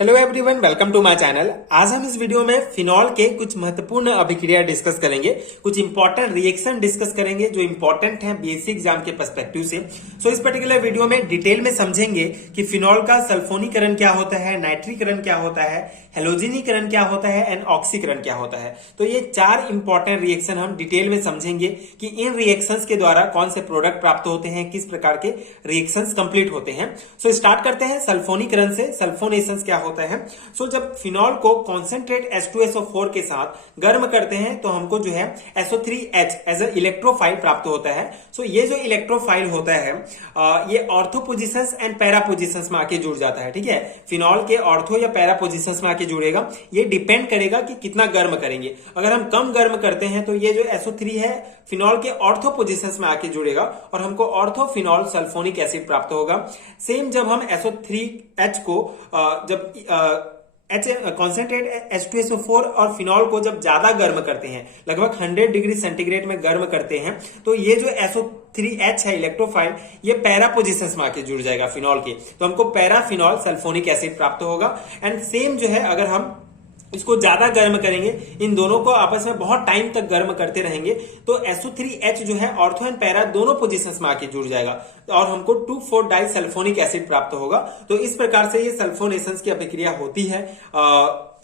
Hello everyone, welcome to my channel. आज हम इस वीडियो में फिनॉल के कुछ महत्वपूर्ण अभिक्रिया डिस्कस करेंगे, कुछ इंपॉर्टेंट रिएक्शन डिस्कस करेंगे जो इंपॉर्टेंट हैं बीएससी एग्जाम के पर्सपेक्टिव से। इस पर्टिकुलर वीडियो में डिटेल में समझेंगे कि फिनॉल का सल्फोनीकरण क्या होता है, नाइट्रीकरण क्या होता है, हेलोजिनीकरण क्या होता है एंड ऑक्सीकरण क्या होता है। तो ये चार इंपॉर्टेंट रिएक्शन हम डिटेल में समझेंगे कि इन रिएक्शंस के द्वारा कौन से प्रोडक्ट प्राप्त होते हैं, किस प्रकार के रिएक्शंस कंप्लीट होते हैं। स्टार्ट करते हैं सल्फोनीकरण से। सल्फोनेशन क्या होता है? जब फिनॉल को कॉन्सेंट्रेट H2SO4 के साथ गर्म करते हैं तो हमको जो है SO3H एज अ इलेक्ट्रोफाइल प्राप्त होता है। ये जो इलेक्ट्रोफाइल होता है ये ortho positions and para positions में आके जुड़ जाता है। ठीक है, फिनॉल के ऑर्थो या पैरा पोजिशंस में आके जुड़ेगा। ये डिपेंड करेगा कि कितना गर्म करेंगे। अगर हम कम गर्म करते हैं तो ये जो SO3 है फिनॉल के ऑर्थो पोजिशंस में आके जुड़ेगा और हमको ऑर्थोफिनॉल सल्फोनिक एसिड प्राप्त होगा। सेम जब हम SO3H को जब कॉन्सेंट्रेट H2SO4 और फिनॉल को जब ज्यादा गर्म करते हैं, लगभग 100 डिग्री सेंटीग्रेड में गर्म करते हैं, तो ये जो SO3H है इलेक्ट्रोफाइल, ये पैरा पोजिशंस में आके जुड़ जाएगा फिनॉल के, तो हमको पैराफिनॉल सल्फोनिक एसिड प्राप्त होगा। एंड सेम जो है अगर हम इसको ज्यादा गर्म करेंगे, इन दोनों को आपस में बहुत टाइम तक गर्म करते रहेंगे, तो SO3H जो है ऑर्थो एंड पैरा दोनों पोजीशंस में आके जुड़ जाएगा और हमको 2,4-डाई सल्फोनिक एसिड प्राप्त होगा। तो इस प्रकार से ये सल्फोनेशंस की अभिक्रिया होती है।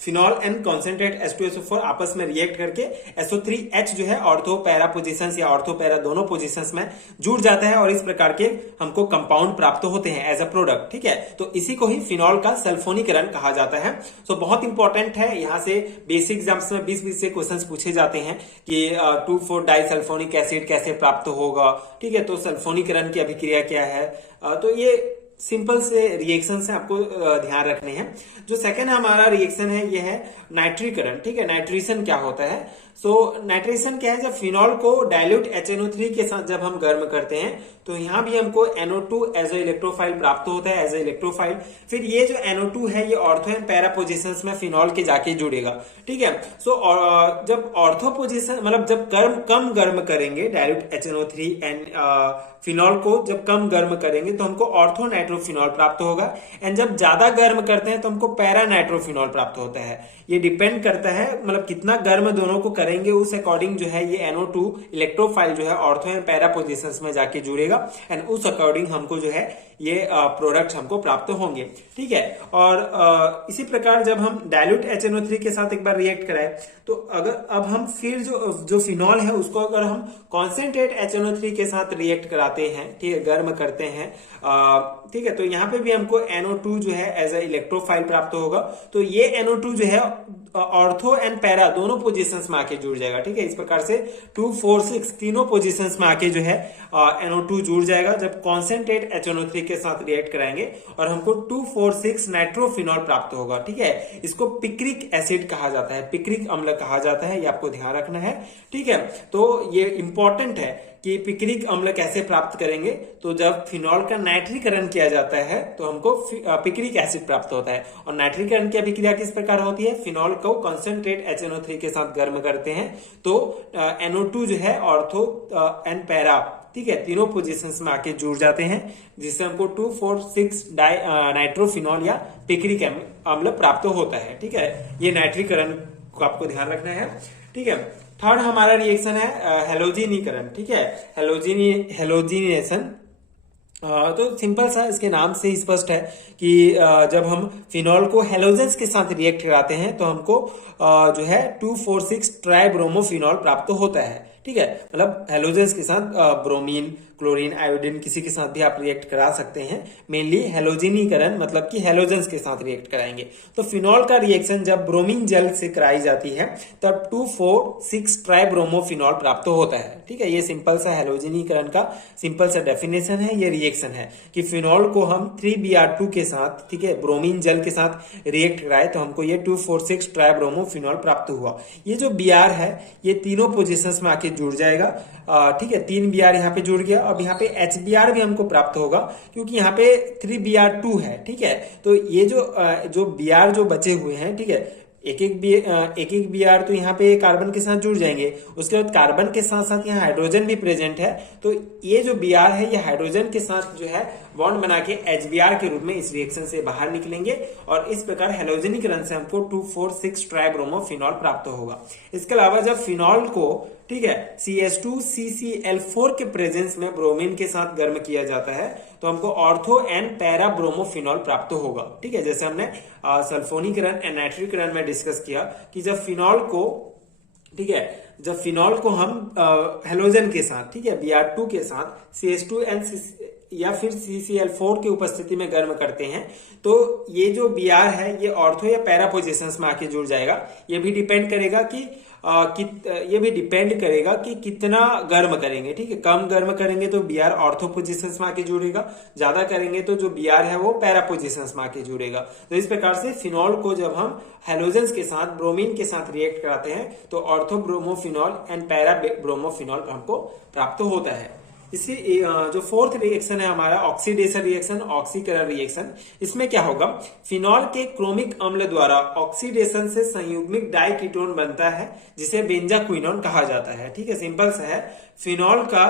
फिनॉल एंड कॉन्सेंट्रेट H2SO4 आपस में रिएक्ट करके SO3H जो है ऑर्थो पैरा पोजीशंस या ऑर्थो पैरा दोनों पोजीशंस में जुड़ जाता है और इस प्रकार के हमको कंपाउंड प्राप्त होते हैं एज अ प्रोडक्ट। ठीक है, तो इसी को ही फिनॉल का सल्फोनीकरण कहा जाता है। बहुत इंपॉर्टेंट है, यहाँ से बेसिक एग्जाम्स में 20 से क्वेश्चंस पूछे जाते हैं कि 2,4-डाई सल्फोनिक एसिड कैसे प्राप्त होगा। ठीक है, तो सल्फोनीकरण की अभिक्रिया क्या है। तो ये सिंपल से रिएक्शन से आपको ध्यान रखने हैं। जो सेकंड हमारा रिएक्शन है ये है नाइट्रीकरण। ठीक है, नाइट्रेशन क्या होता है? नाइट्रेशन क्या है? जब फिनॉल को डाइल्यूट HNO3 के साथ जब हम गर्म करते हैं तो यहाँ भी हमको NO2 एज अ इलेक्ट्रोफाइल प्राप्त होता है, एज अ इलेक्ट्रोफाइल। फिर ये जो NO2 है ये ऑर्थो एंड पैरा पोजिशंस में फिनॉल के जाके जुड़ेगा। ठीक है, जब ऑर्थो पोजिशन मतलब जब कम गर्म करेंगे डाइल्यूट HNO3 एंड फिनॉल को जब कम गर्म करेंगे तो हमको ऑर्थो नाइट्रोफिनॉल प्राप्त होगा। एंड जब ज्यादा गर्म करते हैं तो हमको पैरा नाइट्रोफिनॉल प्राप्त होता है। ये डिपेंड करता है मतलब कितना गर्म दोनों को करेंगे, उस अकॉर्डिंग जो है ये NO2 इलेक्ट्रोफाइल जो है ऑर्थो एंड पैरा पोजिशंस में जाके जुड़ेगा एंड उस अकॉर्डिंग हमको जो है ये प्रोडक्ट हमको प्राप्त होंगे। ठीक है, और इसी प्रकार जब हम डाइल्यूट HNO3 के साथ एक बार रिएक्ट कराए तो अगर अब हम फिर जो फिनॉल है उसको अगर हम कॉन्सेंट्रेट HNO3 के साथ रिएक्ट कराते हैं, ठीक है, गर्म करते हैं, ठीक है, तो यहाँ पे भी हमको NO2 जो है एज अ इलेक्ट्रोफाइल प्राप्त होगा। तो ये NO2 जो है ऑर्थो एंड पैरा दोनों पोजीशंस में आके जुड़ जाएगा। ठीक है, इस प्रकार से 2, 4, 6 तीनों पोजीशंस में आके जो है NO2 जुड़ जाएगा जब कॉन्सेंट्रेट HNO3 के साथ रिएक्ट कराएंगे और हमको 2,4,6 नाइट्रोफिनॉल प्राप्त होगा। ठीक है, इसको पिक्रिक एसिड कहा जाता है, पिक्रिक अम्ल कहा जाता है, ये आपको ध्यान रखना है। ठीक है, तो ये इंपॉर्टेंट है कि पिक्रिक अम्ल कैसे प्राप्त करेंगे। तो जब फिनॉल का नाइट्रीकरण किया जाता है तो हमको पिक्रिक एसिड प्राप्त होता है। और नाइट्रीकरण की अभिक्रिया किस प्रकार होती है? फिनॉल को कॉन्सेंट्रेट HNO3 के साथ गर्म करते हैं तो NO2 जो है ऑर्थो एंड पैरा, ठीक है, तीनों पोजीशंस में आके जुड़ जाते हैं जिससे हमको 2,4,6-डाई नाइट्रोफिनॉल या पिक्रिक अम्ल प्राप्त होता है। ठीक है, ये नाइट्रीकरण को आपको ध्यान रखना है। ठीक है, थर्ड हमारा रिएक्शन है हेलोजिनीकरण। ठीक है, हेलोजिनेशन। तो सिंपल सा इसके नाम से स्पष्ट है कि जब हम फिनॉल को हेलोजेंस के साथ रिएक्ट कराते हैं तो हमको जो है 2,4,6 ट्राइब्रोमोफिनॉल प्राप्त होता है। ठीक है, मतलब हेलोजेंस के साथ ब्रोमीन, क्लोरीन, आयोडीन किसी के साथ भी आप रिएक्ट करा सकते हैं। मेनली हेलोजिनीकरण मतलब कि हेलोजेंस के साथ रिएक्ट कराएंगे। तो फिनॉल का रिएक्शन जब ब्रोमीन जल से कराई जाती है तब 2,4,6 ट्राइब्रोमोफिनॉल प्राप्त होता है। ठीक है, ये सिंपल सा हेलोजिनीकरण का सिंपल सा डेफिनेशन है, ये रिएक्शन है कि फिनॉल को हम 3Br2 के साथ, ठीक है, ब्रोमीन जल के साथ रिएक्ट कराए तो हमको ये 2,4,6 ट्राइब्रोमोफिनॉल प्राप्त हुआ। ये जो Br है ये तीनों पोजीशंस में आके जुड़ जाएगा। ठीक है, 3 Br यहाँ पे जुड़ गया। अब यहाँ पे HBr भी हमको प्राप्त होगा क्योंकि यहाँ पे 3Br2 है। ठीक है, तो ये जो Br जो बचे हुए हैं, ठीक है, एक एक Br तो यहाँ पे कार्बन के साथ जुड़ जाएंगे। उसके बाद कार्बन के साथ साथ यहाँ हाइड्रोजन भी प्रेजेंट है। तो ये जो Br है ये हाइड्रोजन के साथ जो है बॉन्ड बना के HBr के रूप में इस रिएक्शन से बाहर निकलेंगे और इस प्रकार हेलोजेनिकरण से हमको 2,4,6 ट्राइब्रोमोफिनॉल प्राप्त होगा। इसके अलावा जब फिनॉल को, ठीक है, CH2CCl4 के प्रेजेंस में ब्रोमीन के साथ गर्म किया जाता है तो हमको ऑर्थो एंड पैरा ब्रोमोफिनॉल प्राप्त होगा। ठीक है, जैसे हमने सल्फोनीकरण एंड नाइट्रीकरण में डिस्कस किया कि जब फिनॉल को, ठीक है, जब फिनॉल को हम हेलोजन के साथ, ठीक है, Br2 के साथ CH2 या फिर CCl4 की उपस्थिति में गर्म करते हैं तो ये जो Br है ये ऑर्थो या पैरा पोजिशंस में आके जुड़ जाएगा। ये भी डिपेंड करेगा कि कितना गर्म करेंगे। ठीक है, कम गर्म करेंगे तो Br ऑर्थो पोजिशंस में आके जुड़ेगा, ज्यादा करेंगे तो जो Br है वो पैरा पोजिशंस में आके जुड़ेगा। तो इस प्रकार से फिनॉल को जब हम हेलोजेंस के साथ ब्रोमीन के साथ रिएक्ट कराते हैं तो ortho bromophenol and para bromophenol हमको प्राप्त होता है। इसी जो फोर्थ रिएक्शन है हमारा ऑक्सीडेशन रिएक्शन, ऑक्सीकरण रिएक्शन, इसमें क्या होगा, फिनॉल के क्रोमिक अम्ल द्वारा ऑक्सीडेशन से संयुग्मिक डाइकीटोन बनता है जिसे बेंजाक्विनोन कहा जाता है। ठीक है, सिंपल सा है, फिनॉल का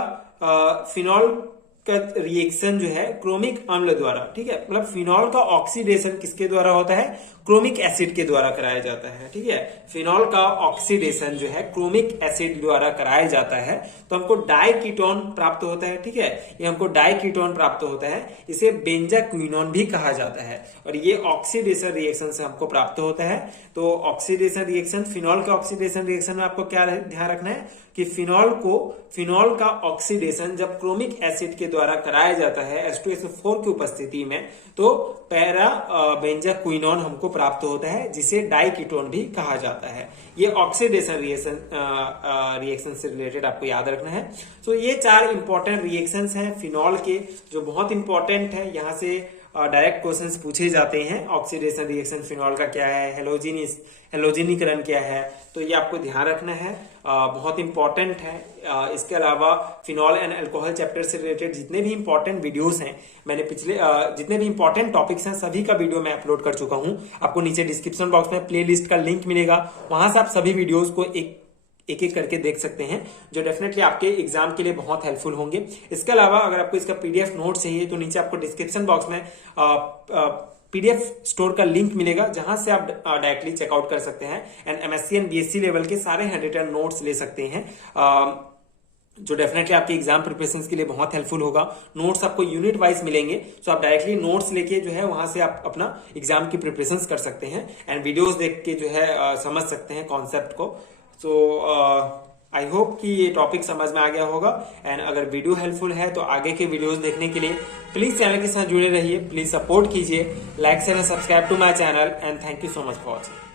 रिएक्शन जो है क्रोमिक अम्ल द्वारा, ठीक है, मतलब फिनॉल का ऑक्सीडेशन किसके द्वारा होता है, क्रोमिक एसिड के द्वारा कराया जाता है। ठीक है, फिनॉल का ऑक्सीडेशन जो है क्रोमिक एसिड द्वारा कराया जाता है तो हमको डाइकीटोन प्राप्त होता है। ठीक है, ये हमको डाइकीटोन प्राप्त होता है, इसे बेंजाक्विनोन भी कहा जाता है और ये ऑक्सीडेशन रिएक्शन से हमको प्राप्त होता है। तो ऑक्सीडेशन रिएक्शन, फिनॉल का ऑक्सीडेशन रिएक्शन में आपको क्या ध्यान रखना है कि फिनॉल का ऑक्सीडेशन जब क्रोमिक एसिड के द्वारा कराया जाता है H2SO4 की उपस्थिति में तो पैरा बेंजाक्विनोन हमको प्राप्त होता है जिसे डाइकीटोन भी कहा जाता है। ये ऑक्सीडेशन रिएक्शन से रिलेटेड आपको याद रखना है। सो ये 4 इंपॉर्टेंट रिएक्शंस हैं फिनॉल के जो बहुत इंपॉर्टेंट है, यहाँ से डायरेक्ट क्वेश्चंस पूछे जाते हैं। ऑक्सीडेशन रिएक्शन फिनॉल का क्या है, हेलोजेनीकरण क्या है, तो ये आपको ध्यान रखना है, बहुत इंपॉर्टेंट है। इसके अलावा फिनॉल एंड अल्कोहल चैप्टर से रिलेटेड जितने भी इंपॉर्टेंट वीडियोस हैं, मैंने पिछले जितने भी इंपॉर्टेंट टॉपिक्स हैं सभी का वीडियो मैं अपलोड कर चुका हूं। आपको नीचे डिस्क्रिप्शन बॉक्स में प्ले लिस्ट का लिंक मिलेगा, वहां से आप सभी वीडियोज को एक करके देख सकते हैं जो डेफिनेटली आपके एग्जाम के लिए बहुत हेल्पफुल होंगे। इसके अलावा अगर आपको इसका PDF नोट चाहिए तो नीचे आपको डिस्क्रिप्शन बॉक्स में PDF स्टोर का लिंक मिलेगा जहां से आप डायरेक्टली चेकआउट कर सकते हैं and MSc and BSc level के सारे हैंडरिटन नोट्स ले सकते हैं जो डेफिनेटली आपके एग्जाम प्रिपरेशन के लिए बहुत हेल्पफुल होगा। नोट्स आपको यूनिट वाइज मिलेंगे, सो आप डायरेक्टली नोट्स लेके जो है वहां से आप अपना एग्जाम की प्रिपरेशन कर सकते हैं एंड वीडियोस देख के जो है समझ सकते हैं कॉन्सेप्ट को। सो आई होप कि ये टॉपिक समझ में आ गया होगा एंड अगर वीडियो हेल्पफुल है तो आगे के वीडियोस देखने के लिए प्लीज चैनल के साथ जुड़े रहिए, प्लीज सपोर्ट कीजिए, like share and subscribe to my channel and thank you so much for watching.